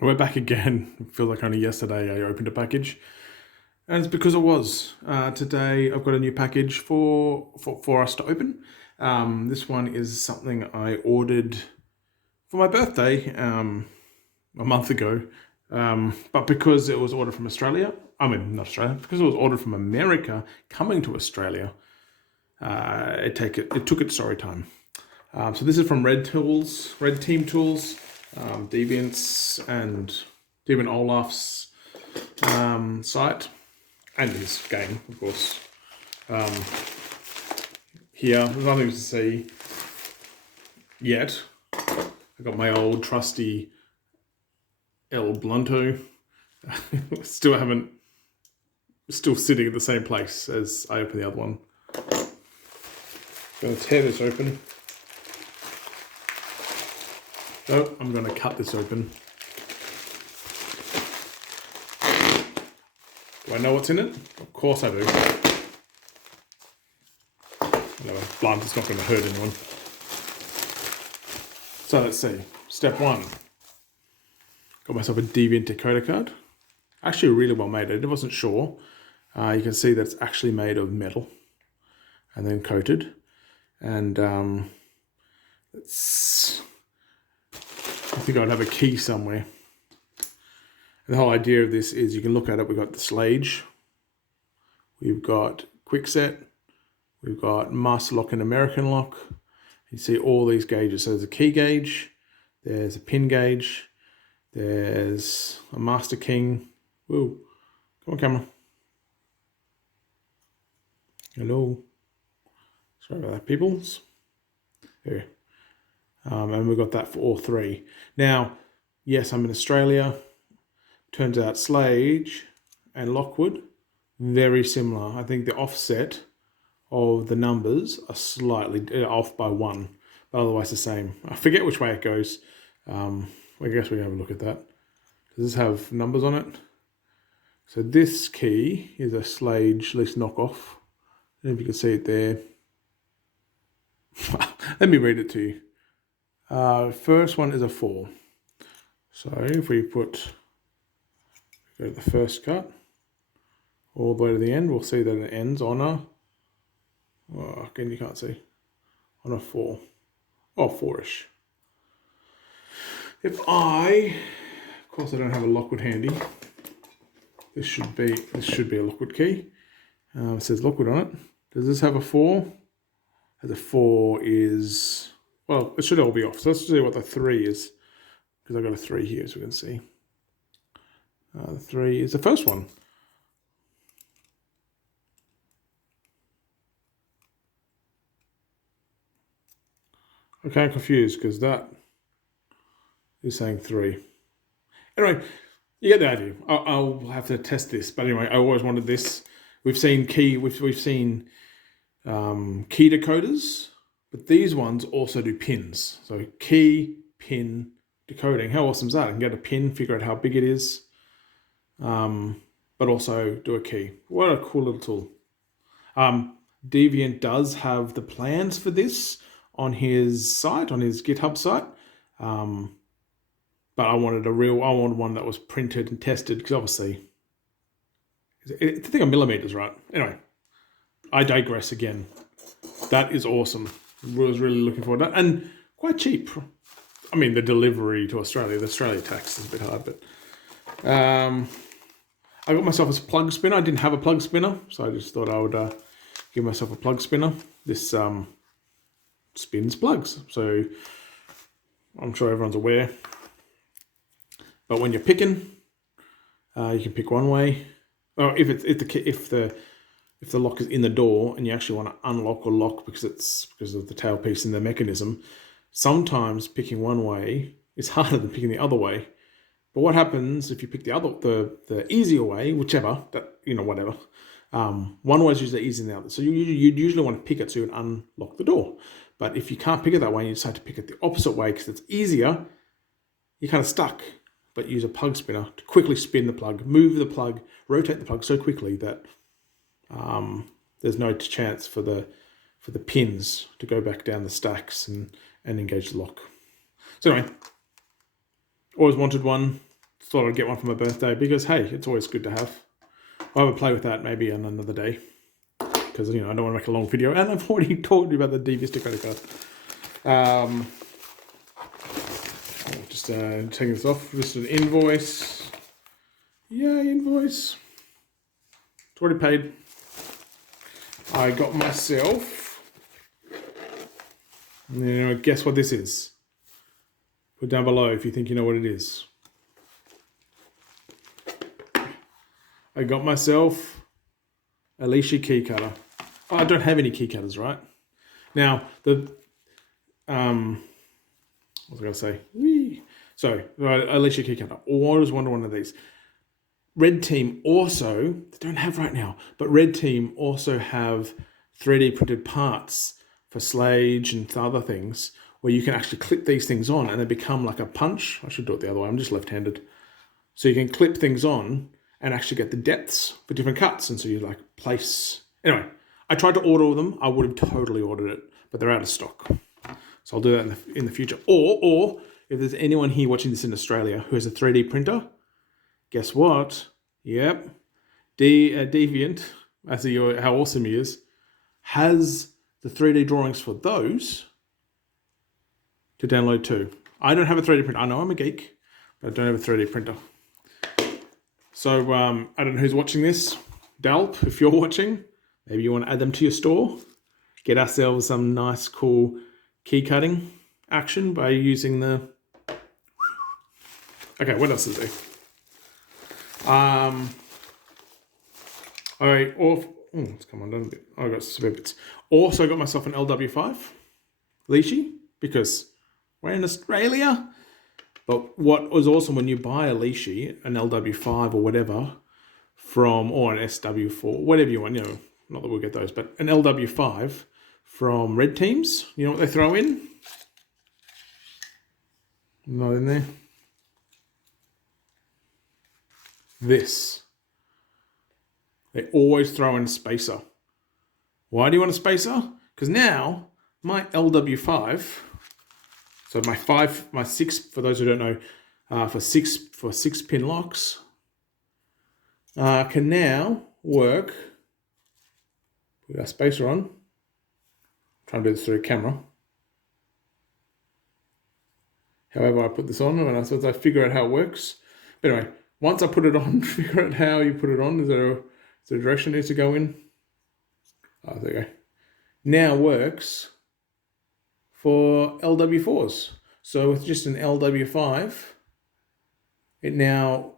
I went back again. It feels like only yesterday I opened a package. And it's because it was. Today I've got a new package for us to open. This one is something I ordered for my birthday a month ago. But because it was ordered from Australia, I mean, not Australia, because it was ordered from America coming to Australia, it took its story time. So this is from redteam tools, Deviant's and Deviant Olaf's site, and his game, of course. Here, there's nothing to see yet. I got my old trusty El Blunto. Still sitting at the same place as I opened the other one. I'm going to tear this open. No, I'm going to cut this open. Do I know what's in it? Of course I do. No, blunt, it's not going to hurt anyone. So let's see. Step 1. Got myself a Deviant decoder card. Actually really well made. I wasn't sure. You can see that it's actually made of metal and then coated. And I think I'd have a key somewhere. And the whole idea of this is you can look at it. We've got the Slage. We've got Quickset. We've got Master Lock and American Lock. You see all these gauges. So there's a key gauge. There's a pin gauge. There's a Master King. Woo. Come on, camera. Hello. Sorry about that, peoples. There. And we've got that for all three. Now, yes, I'm in Australia. Turns out Slage and Lockwood, very similar. I think the offset of the numbers are slightly off by 1, but otherwise the same. I forget which way it goes. I guess we can have a look at that. Does this have numbers on it? So this key is a Slage, at least knockoff. I don't know if you can see it there. Let me read it to you. First one is a 4. So if we go to the first cut, all the way to the end, we'll see that it ends on a, again you can't see, on a 4, or 4-ish. Of course I don't have a Lockwood handy. This should be a Lockwood key. It says Lockwood on it. Does this have a 4? The 4 is, well, it should all be off. So let's see what the 3 is, because I've got a 3 here, so we can see. The 3 is the first one. Okay, I'm confused because that is saying 3. Anyway, you get the idea. I'll have to test this, but anyway, I always wanted this. We've seen key decoders, but these ones also do pins. So key, pin, decoding. How awesome is that? I can get a pin, figure out how big it is, but also do a key. What a cool little tool. Deviant does have the plans for this on his site, on his GitHub site. But I wanted one that was printed and tested, because obviously it's a thing of millimeters, right? Anyway, I digress again. That is awesome. I was really looking forward to that, and quite cheap. I mean, the delivery to Australia, the Australia tax is a bit hard, but I got myself a plug spinner. I didn't have a plug spinner, so I just thought I would give myself a plug spinner. This spins plugs, so I'm sure everyone's aware. But when you're picking, you can pick one way. Or if the lock is in the door and you actually want to unlock or lock because of the tailpiece in the mechanism, sometimes picking one way is harder than picking the other way. But what happens if you pick the easier way, whichever, whatever. One way is usually easier than the other. So you'd usually want to pick it so you would unlock the door. But if you can't pick it that way and you decide to pick it the opposite way because it's easier, you're kind of stuck. But use a plug spinner to quickly spin the plug, move the plug, rotate the plug so quickly that there's no chance for the pins to go back down the stacks and engage the lock. So anyway, always wanted one. thought I'd get one for my birthday because, hey, it's always good to have. I'll have a play with that maybe on another day because, you know, I don't want to make a long video. And I've already told you about the D-Vista credit card. Just taking this off. Just an invoice. Yeah, invoice. It's already paid. I got myself. You know, guess what this is? Put down below if you think you know what it is. I got myself a Alicia key cutter. Oh, I don't have any key cutters, right? Now, what was I going to say? Whee. So, Alicia key cutter. Always wanted one of these. Red Team also, they don't have right now, but Red Team also have 3D printed parts for Slage and other things where you can actually clip these things on and they become like a punch. I should do it the other way. I'm just left-handed. So you can clip things on and actually get the depths for different cuts. And so you like place. Anyway, I tried to order them. I would have totally ordered it, but they're out of stock. So I'll do that in the future. Or if there's anyone here watching this in Australia who has a 3D printer, guess what? Yep. Deviant, I see how awesome he is, has the 3D drawings for those to download too. I don't have a 3D printer. I know I'm a geek, but I don't have a 3D printer. So I don't know who's watching this. Dalp, if you're watching, maybe you want to add them to your store. Get ourselves some nice, cool key cutting action by using the... Okay, what else is there? It's come undone a bit. I got some bits. Also got myself an LW5 leashy because we're in Australia. But what was awesome when you buy a leashy, an LW5 or whatever, or an SW4, whatever you want, you know, not that we'll get those, but an LW5 from Red Teams, you know what they throw in? Not in there. This. They always throw in a spacer. Why do you want a spacer? Because now my LW5, so my 6, for those who don't know, for six pin locks, can now work. Put our spacer on. I'm trying to do this through a camera. However, I put this on and I figure out how it works. But anyway, once I put it on, figure out how you put it on. Is there a direction it needs to go in? Oh, there you go. Now works for LW4s. So with just an LW5, it now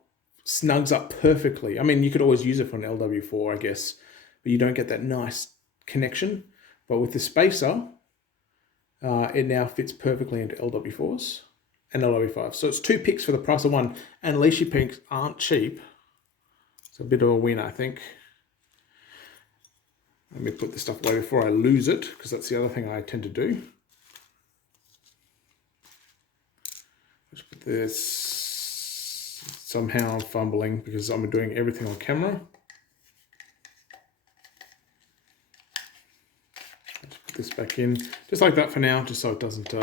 snugs up perfectly. I mean, you could always use it for an LW4, I guess, but you don't get that nice connection. But with the spacer, it now fits perfectly into LW4s and LW5. So it's 2 picks for the price of 1. And leashy picks aren't cheap. It's a bit of a win, I think. Let me put this stuff away before I lose it, because that's the other thing I tend to do. Let's put this. Somehow I'm fumbling because I'm doing everything on camera. Let's put this back in, just like that for now, just so it doesn't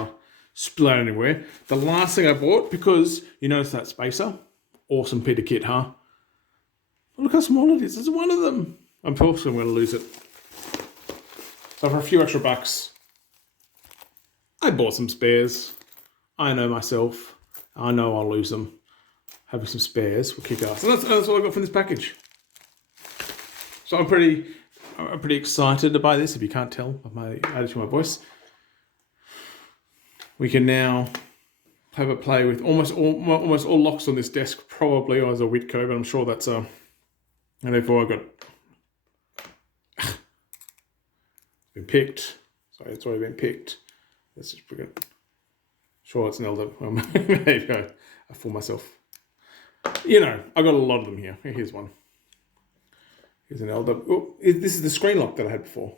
split anywhere. The last thing I bought, because you notice that spacer, awesome Peter kit, huh? Look how small it is. It's one of them. I'm also going to lose it. So for a few extra bucks, I bought some spares. I know myself. I know I'll lose them. Having some spares will kick ass. And that's all I got from this package. So I'm pretty excited to buy this. If you can't tell by my attitude to my voice, we can now have a play with almost all locks on this desk. Probably as a Whitco, but I'm sure that's and therefore I got. Been picked. Sorry, it's already been picked. Let's just put it. Sure, it's an LW. There you go. I fool myself. You know, I got a lot of them here. Here's one. Here's an LW. Oh, this is the screen lock that I had before,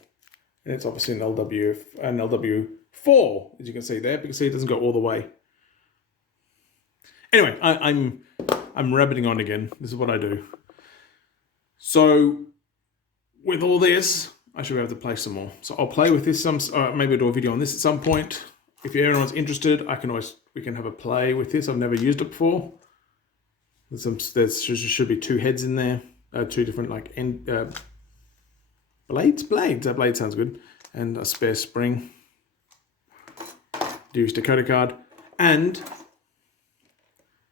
and it's obviously an LW4, as you can see there. Because see, it doesn't go all the way. Anyway, I'm rabbiting on again. This is what I do. So, with all this, I should be able to play some more. So I'll play with this maybe I'll do a video on this at some point. If anyone's interested, we can have a play with this. I've never used it before. There should be 2 heads in there, 2 different like blades. That blade sounds good, and a spare spring. Use Dakota card, and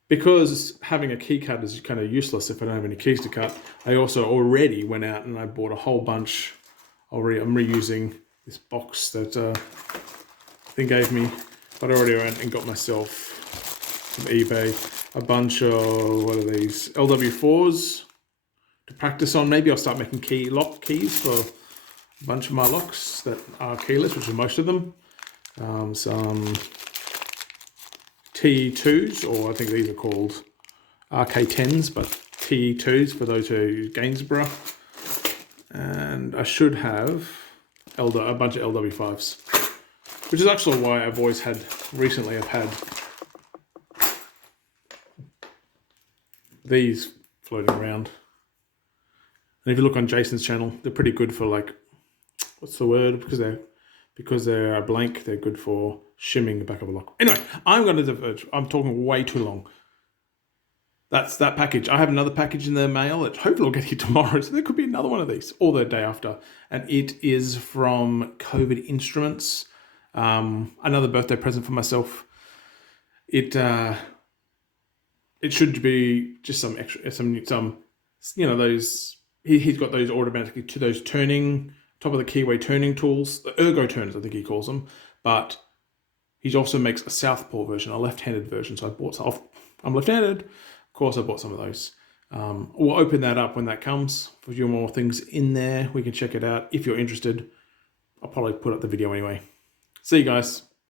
because having a key cut is kind of useless if I don't have any keys to cut, I also already went out and I bought a whole bunch. I'm reusing this box that thing gave me, but I already went and got myself from eBay a bunch of, what are these, LW4s to practice on. Maybe I'll start making lock keys for a bunch of my locks that are keyless, which are most of them. Some T2s, or I think these are called RK10s, but T2s for those who use Gainsborough. And I should have a bunch of LW5s, which is actually why I've had these floating around. And if you look on Jason's channel, they're pretty good for, like, what's the word? Because they're blank, they're good for shimming the back of a lock. Anyway, I'm going to diverge. I'm talking way too long. That's that package. I have another package in the mail that hopefully will get here tomorrow. So there could be another one of these, or the day after. And it is from COVID Instruments. Another birthday present for myself. It should be just some extra, those. He's got those automatically to those turning. Top of the keyway turning tools, the ergo turners, I think he calls them. But he also makes a southpaw version, a left-handed version. So I bought some. I'm left-handed. Of course, I bought some of those. We'll open that up when that comes. For a few more things in there, we can check it out. If you're interested, I'll probably put up the video anyway. See you guys.